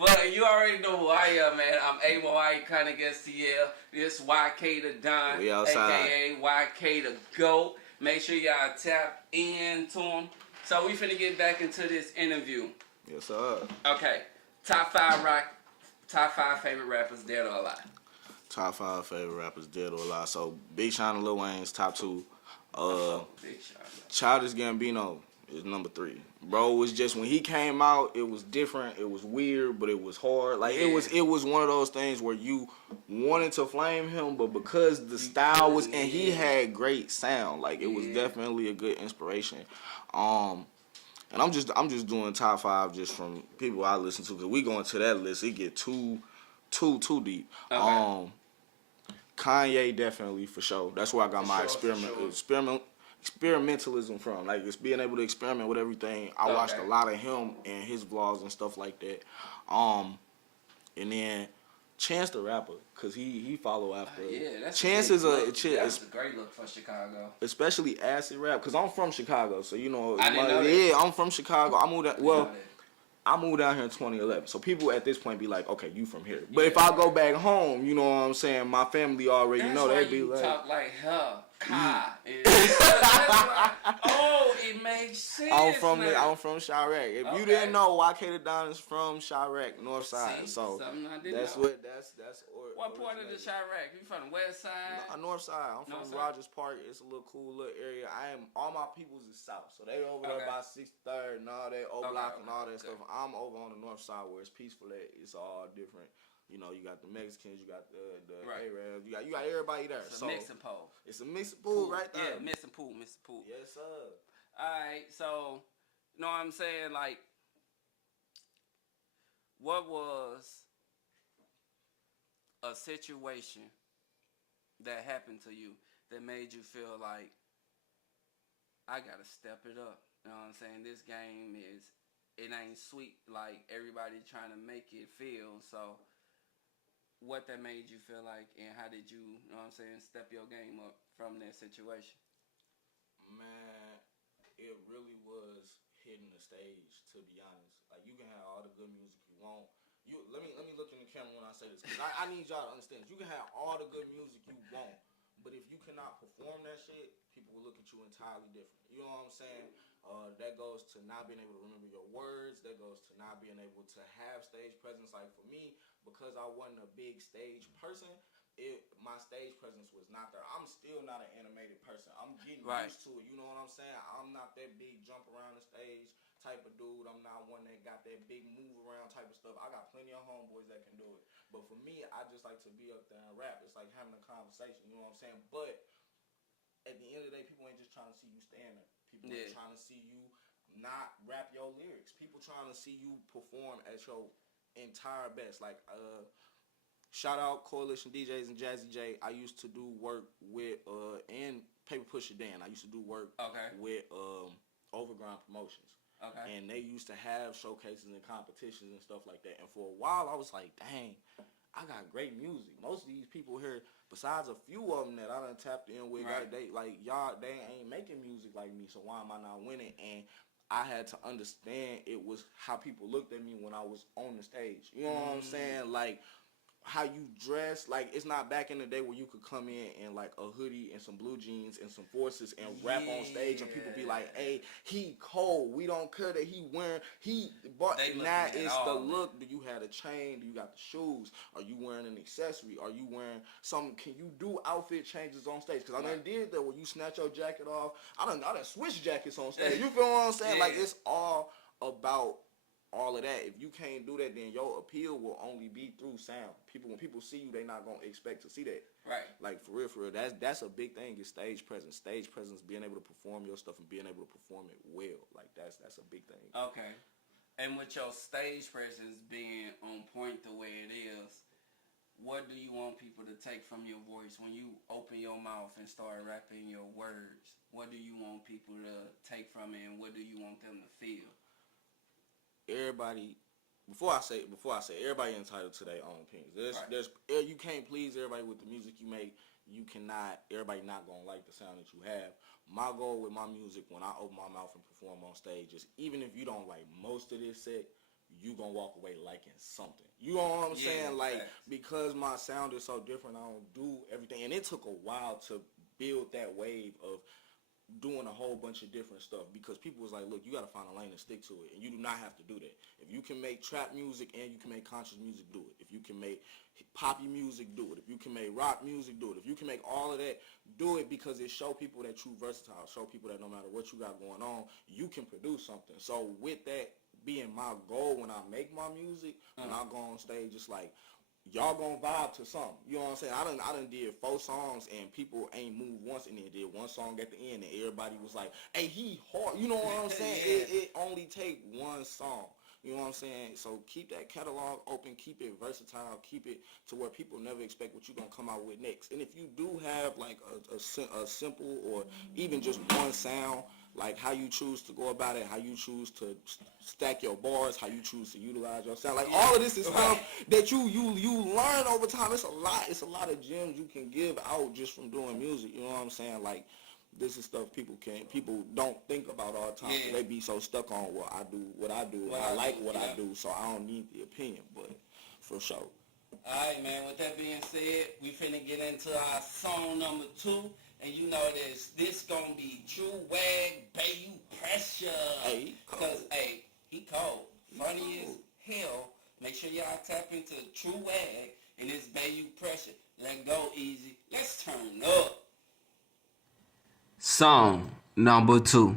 But you already know who I am, man. I'm Amo Iconic STL. This YK the Don, We outside. a.k.a. YK the GOAT. Make sure y'all tap into him. So we finna get back into this interview. Yes, sir. Okay, top five favorite rappers, dead or alive. Top 5 favorite rappers, dead or alive. So Big Sean and Lil Wayne's top 2. Big Sean. Childish Gambino is number 3. Bro, was just when he came out, it was different. It was weird, but it was hard. Like Yeah. it was one of those things where you wanted to flame him, but because the style was and he had great sound, like it was definitely a good inspiration. And I'm just doing top 5 just from people I listen to, because we going to that list, it get too deep. Okay. Kanye definitely for sure. That's where I got my experimentalism from. Like it's being able to experiment with everything. I watched a lot of him and his vlogs and stuff like that. And then Chance the Rapper, cause he follow after. That's Chance that's is a great look for Chicago. especially acid rap, cause I'm from Chicago, so you know. I didn't know that. I'm from Chicago. I moved down here in 2011, so people at this point be like, okay, you from here. But if I go back home, you know what I'm saying, my family already know. They be like, talk like her. Oh, it makes sense. I'm from Chirac. If you didn't know, YK the Don is from Chirac, North Side. So that's know. that's What part of the Chirac? You from the west side? North Side. I'm from Rogers Park. It's a little cool little area. All my peoples is south, so they over there by 6th, 3rd, and all that Block and all that stuff. I'm over on the north side where it's peaceful. It's all different You know, you got the Mexicans, you got the Arabs, you got everybody there. It's a mixing pool. It's a mixing pool right there. Yeah, mixing pool. Yes, sir. All right, so you know what I'm saying? Like, what was a situation that happened to you that made you feel like I gotta step it up? You know what I'm saying? This game it ain't sweet like everybody trying to make it feel. So what that made you feel like, and how did you know what I'm saying, step your game up from that situation? Man, it really was hitting the stage, to be honest. Like, you can have all the good music you want. Let me look in the camera when I say this, because I need y'all to understand. You can have all the good music you want, but if you cannot perform that shit, people will look at you entirely different. You know what I'm saying? That goes to not being able to remember your words. That goes to not being able to have stage presence. Like, for me, because I wasn't a big stage person, my stage presence was not there. I'm still not an animated person. I'm getting used to it. You know what I'm saying? I'm not that big jump around the stage type of dude. I'm not one that got that big move around type of stuff. I got plenty of homeboys that can do it. But for me, I just like to be up there and rap. It's like having a conversation. You know what I'm saying? But at the end of the day, people ain't just trying to see you stand there. People ain't trying to see you not rap your lyrics. People trying to see you perform at your entire best. Like, shout out Coalition DJs and Jazzy J. I used to do work with and Paper Pusher Dan. I used to do work with Overground Promotions. Okay. And they used to have showcases and competitions and stuff like that. And for a while, I was like, dang, I got great music. Most of these people here, besides a few of them that I done tapped in with, they ain't making music like me, so why am I not winning? And I had to understand it was how people looked at me when I was on the stage. You know what I'm saying? Like, how you dress, like, it's not back in the day where you could come in like a hoodie and some blue jeans and some forces and rap on stage and people be like, hey, he cold, we don't care that he wearing, now it's the look. Do you have a chain? Do you got the shoes? Are you wearing an accessory? Are you wearing something? Can you do outfit changes on stage? Because I done did that where you snatch your jacket off. I done switch jackets on stage. You feel what I'm saying? Like, it's all about all of that. If you can't do that, then your appeal will only be through sound. When people see you, they not gonna expect to see that. Right. Like, for real. That's a big thing, is stage presence. Stage presence, being able to perform your stuff and being able to perform it well. Like, that's a big thing. Okay. And with your stage presence being on point the way it is, what do you want people to take from your voice when you open your mouth and start rapping your words? What do you want people to take from it, and what do you want them to feel? Everybody, before I say, everybody entitled to their own opinions. You can't please everybody with the music you make. Everybody not gonna like the sound that you have. My goal with my music, when I open my mouth and perform on stage, is even if you don't like most of this set, you gonna walk away liking something. You know what I'm saying? Like, because my sound is so different, I don't do everything, and it took a while to build that wave of doing a whole bunch of different stuff, because people was like, look, you gotta find a lane and stick to it, and you do not have to do that. If you can make trap music and you can make conscious music, do it. If you can make poppy music, do it. If you can make rock music, do it. If you can make all of that, do it, because it show people that you versatile, show people that no matter what you got going on, you can produce something. So with that being my goal when I make my music, when I go on stage, it's like, y'all gonna vibe to something. You know what I'm saying? I done did 4 songs and people ain't moved once, and then did one song at the end and everybody was like, hey, he hard. You know what I'm saying? It only take one song. You know what I'm saying? So keep that catalog open, keep it versatile, keep it to where people never expect what you're going to come out with next. And if you do have like a simple or even just one sound, like how you choose to go about it, how you choose to stack your bars, how you choose to utilize your sound. Like, all of this is stuff that you learn over time. It's a lot of gems you can give out just from doing music. You know what I'm saying? Like, this is stuff people don't think about all the time. Yeah. They be so stuck on, well, I do what I do, and I like what I do, so I don't need the opinion. But for sure. All right, man. With that being said, we finna get into our song number 2. And you know this gonna be True Wag, Bayou Pressure. Hey, Cause he cold. Funny as hell. Make sure y'all tap into True Wag and this Bayou Pressure. Let go easy. Let's turn up. Song number 2.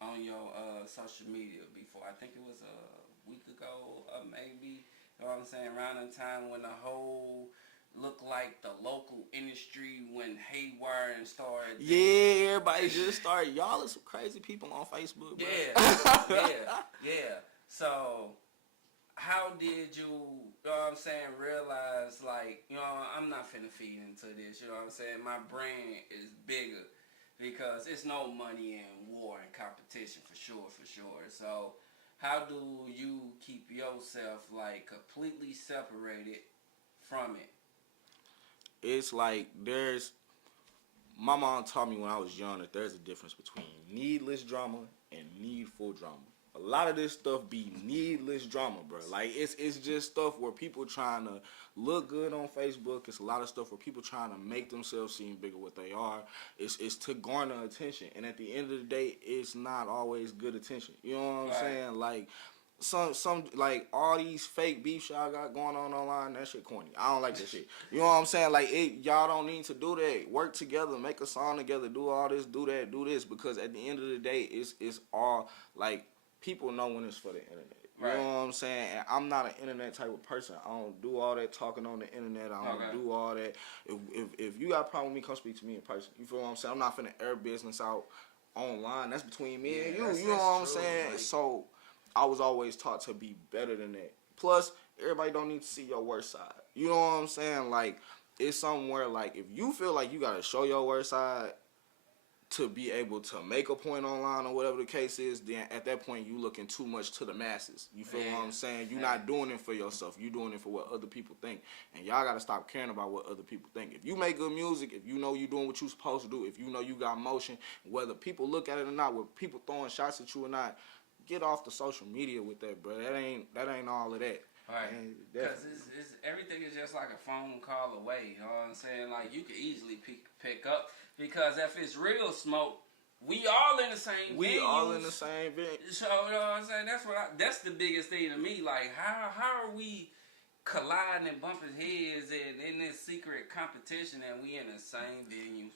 on your social media before. I think it was a week ago, maybe. You know what I'm saying? Around the time when the whole looked like the local industry went haywire and started. Yeah, everybody just started. Y'all are some crazy people on Facebook, bro. Yeah. So, how did you know what I'm saying, realize, like, you know, I'm not finna feed into this, you know what I'm saying? My brain is bigger because it's no money in war and competition for sure. So, how do you keep yourself, like, completely separated from it? It's like my mom taught me when I was young that there's a difference between needless drama and needful drama. A lot of this stuff be needless drama, bro. Like, it's just stuff where people trying to look good on Facebook. It's a lot of stuff where people trying to make themselves seem bigger what they are. It's to garner attention. And at the end of the day, it's not always good attention. You know what I'm saying? Like, some like all these fake beefs y'all got going on online, that shit corny. I don't like that shit. You know what I'm saying? Like, y'all don't need to do that. Work together, make a song together, do all this, do that, do this. Because at the end of the day, it's all like, people know when it's for the internet. You know what I'm saying? And I'm not an internet type of person. I don't do all that talking on the internet. I don't do all that. If you got a problem with me, come speak to me in person. You feel what I'm saying? I'm not finna air business out online. That's between me and you. You know what I'm saying? Like, so I was always taught to be better than that. Plus, everybody don't need to see your worst side. You know what I'm saying? Like, it's somewhere like, if you feel like you gotta show your worst side to be able to make a point online or whatever the case is, then at that point you looking too much to the masses. You feel what I'm saying? You're not doing it for yourself. You're doing it for what other people think. And y'all got to stop caring about what other people think. If you make good music, if you know you're doing what you're supposed to do, if you know you got motion, whether people look at it or not, whether people throwing shots at you or not, get off the social media with that, bro. That ain't all of that. Right. Because everything is just like a phone call away. You know what I'm saying? Like, you can easily pick up. Because if it's real smoke, we all in the same venues. We all in the same venue. So, you know what I'm saying? That's the biggest thing to me. Like, how are we colliding and bumping heads in this secret competition and we in the same venues?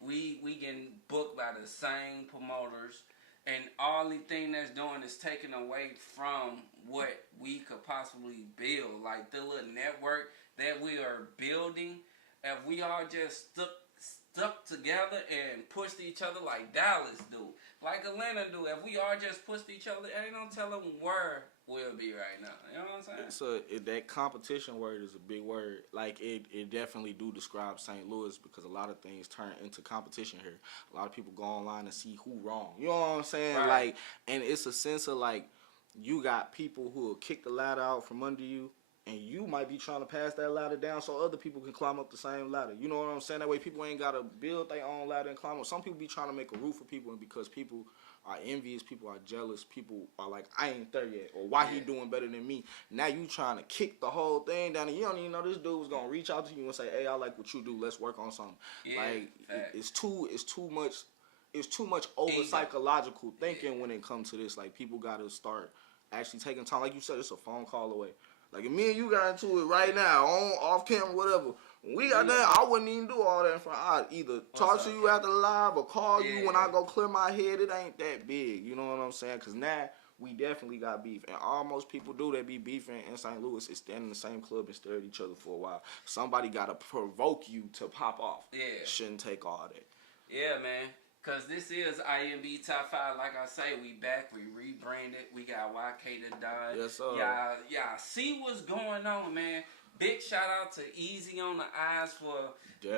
We getting booked by the same promoters. And all the thing that's doing is taking away from what we could possibly build. Like, the little network that we are building, if we all just stuck together and pushed each other like Dallas do, like Atlanta do. If we all just pushed each other, ain't no telling where we'll be right now. You know what I'm saying? That competition word is a big word. Like, it definitely do describe St. Louis, because a lot of things turn into competition here. A lot of people go online and see who wrong. You know what I'm saying? Right. Like, and it's a sense of like, you got people who will kick the ladder out from under you, and you might be trying to pass that ladder down so other people can climb up the same ladder. You know what I'm saying? That way people ain't got to build their own ladder and climb up. Some people be trying to make a roof for people, and because people are envious, people are jealous, people are like, I ain't there yet, or why he doing better than me? Now you trying to kick the whole thing down, and you don't even know this dude was going to reach out to you and say, hey, I like what you do, let's work on something. Like, it's too much over psychological thinking when it comes to this. Like, people got to start actually taking time. Like you said, it's a phone call away. Like, if me and you got into it right now, on, off camera, whatever, when we got there, I wouldn't even do all that in front. I'd either talk to you after the live or call you when I go clear my head. It ain't that big, you know what I'm saying? Because now we definitely got beef. And almost people do that be beefing in St. Louis is stand in the same club and stare at each other for a while. Somebody got to provoke you to pop off. Yeah. Shouldn't take all that. Yeah, man. Because this is INB Top 5. Like I say, we back. We rebranded. We got YK the Don. Yes, sir. Y'all see what's going on, man. Big shout out to Easy on the Eyes for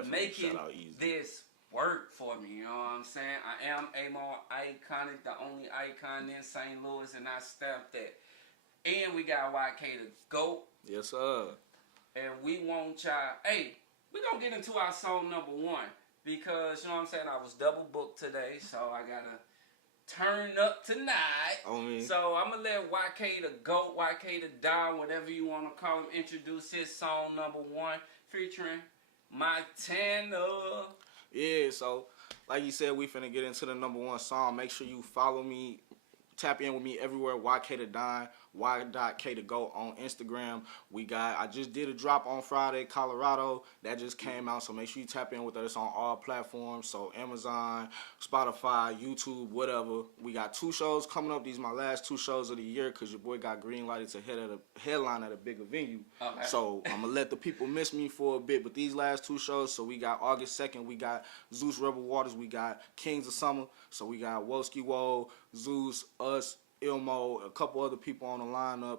making this work for me. You know what I'm saying? I am Amo Iconic, the only icon in St. Louis, and I stamped that. And we got YK the GOAT. Yes, sir. And we want y'all. Hey, we going to get into our song number 1. Because, you know what I'm saying, I was double booked today, so I gotta turn up tonight. So I'm gonna let YK the GOAT, YK the Don, whatever you wanna call him, introduce his song number 1 featuring Montana. Yeah, so like you said, we finna get into the number 1 song. Make sure you follow me, tap in with me everywhere, YK the Don, y.k2go on Instagram. I just did a drop on Friday, Colorado. That just came out, so make sure you tap in with us on all platforms. So Amazon, Spotify, YouTube, whatever. We got 2 shows coming up. These are my last 2 shows of the year because your boy got green lighted to headline at a bigger venue. Okay. So I'm going to let the people miss me for a bit. But these last 2 shows, so we got August 2nd, we got Zeus Rebel Waters, we got Kings of Summer. So we got Woski Woe, Zeus, us, Ilmo, a couple other people on the lineup.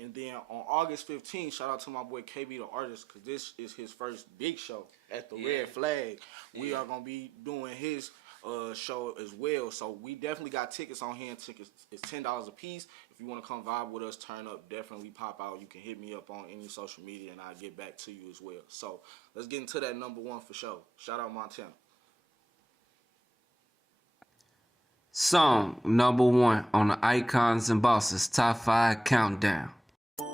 And then on August 15th, shout out to my boy KB the Artist, because this is his first big show at the Red Flag. We are going to be doing his show as well. So we definitely got tickets on hand. Tickets is $10 a piece. If you want to come vibe with us, turn up, definitely pop out. You can hit me up on any social media and I'll get back to you as well. So let's get into that number 1 for sure. Shout out Montana. Song number 1 on the Icons and Bosses Top 5 Countdown. Oh,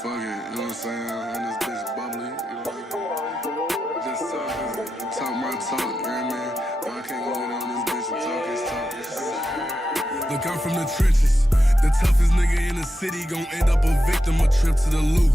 fuck it, you know what I'm saying? And this bitch bubbly, you know what I mean? Just talk my talk, you know what I mean? I can't go in on this bitch and talk his talk. Look, I'm from the trenches. The toughest nigga in the city gon' end up a victim, a trip to the loo.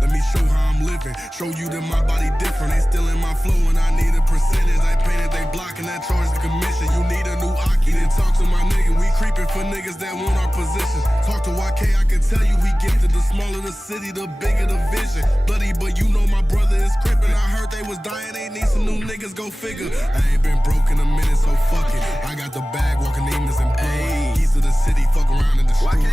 Let me show how I'm living, show you that my body different. They still in my flow and I need a percentage. They painted, they blocking that charge the commission. You need a new Aki, then talk to my nigga. We creeping for niggas that want our position. Talk to YK, I can tell you he gifted. The smaller the city, the bigger the vision. Bloody, but you know my brother is crippin'. I heard they was dying, they need some new niggas, go figure. I ain't been broke in a minute, so fuck it. I got the bag, walking demons and blood. Keys to the city, fuck around in the street.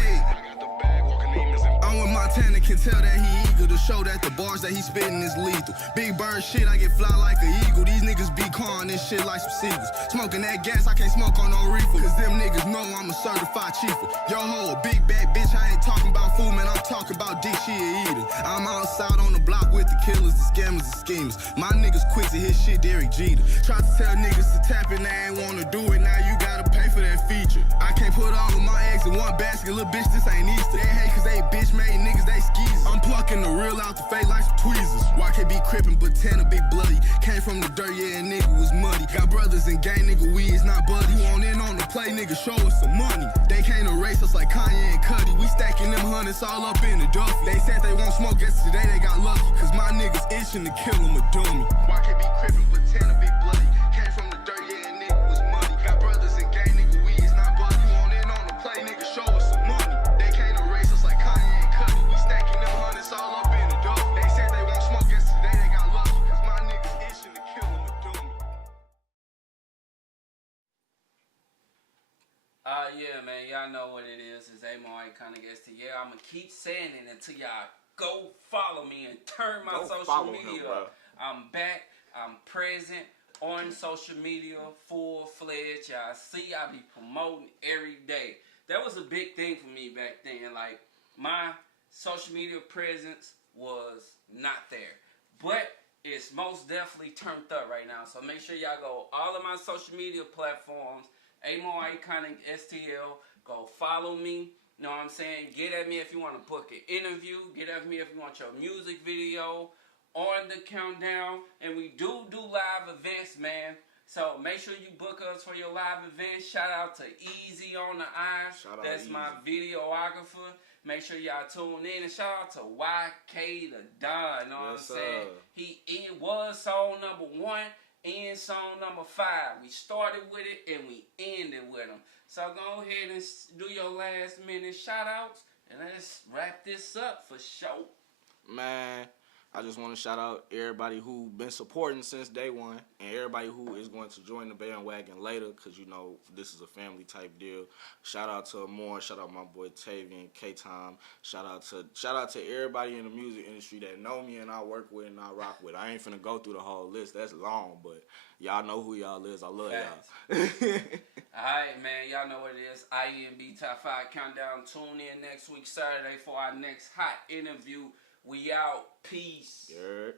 I'm with Montana, can tell that he eager to show that the bars that he spittin' is lethal. Big bird shit, I get fly like an eagle. These niggas be calling this shit like some seagulls. Smoking that gas, I can't smoke on no reefer. Cause them niggas know I'm a certified chiefer. Yo ho, a big bad bitch, I ain't talking about food, man, I'm talking about dick, she a eater. I'm outside on the block with the killers, the scammers, the schemers. My niggas quick to hit shit, Derek Jeter. Try to tell niggas to tap it, they ain't wanna do it, now you gotta pay for that feature. I can't put all of my eggs in one basket, little bitch, this ain't Easter. They hate cause they bitch made niggas, they skis. I'm plucking the real out the fake like some tweezers. YK be crippin', but Tanner big bloody. Came from the dirt, yeah, and nigga was muddy. Got brothers in gang, nigga, we is not buddy. You want in on the play, nigga, show us some money. They can't erase us like Kanye and Cudi. We stacking them hundreds all up in the Duffy. They said they won't smoke, guess today they got lucky. Cause my niggas itching to kill them or do me. YK be crippin', but Tanner big bloody. Came from the dirt, yeah, and nigga was muddy. Got brothers in gang, nigga, we is not buddy. You want in on the play, nigga, show us some money. They can't erase us like Kanye and Cudi. We stacking them hundreds all up in the Duffy. They said they won't smoke, guess today they got lucky. Cause my niggas itching to kill them or do me. Yeah, man, y'all know what it is. It's Amo Iconic ST. Yeah, I'm going to keep saying it until y'all go follow me and turn my social media up. I'm back. I'm present on social media, full-fledged. Y'all see I be promoting every day. That was a big thing for me back then. Like, my social media presence was not there. But it's most definitely turned up right now. So make sure y'all go all of my social media platforms, Amo Iconic STL. Go follow me. You know what I'm saying? Get at me if you want to book an interview. Get at me if you want your music video on the countdown. And we do live events, man. So make sure you book us for your live events. Shout out to Easy on the Eyes. That's my videographer. Make sure y'all tune in. And shout out to YK the Don. You know what I'm saying? It was song number 1 and song number 5. We started with it and we ended with them. So go ahead and do your last minute shout outs. And let's wrap this up for sure. Man, I just want to shout out everybody who been supporting since day one and everybody who is going to join the bandwagon later because, you know, this is a family type deal. Shout out to Amo, shout out my boy Tavian, K-Time. Shout out to everybody in the music industry that know me and I work with and I rock with. I ain't finna go through the whole list. That's long, but y'all know who y'all is. I love y'all. Alright, man. Y'all know what it is. INB Top 5 Countdown. Tune in next week, Saturday, for our next hot interview. We out. Peace. Yeah.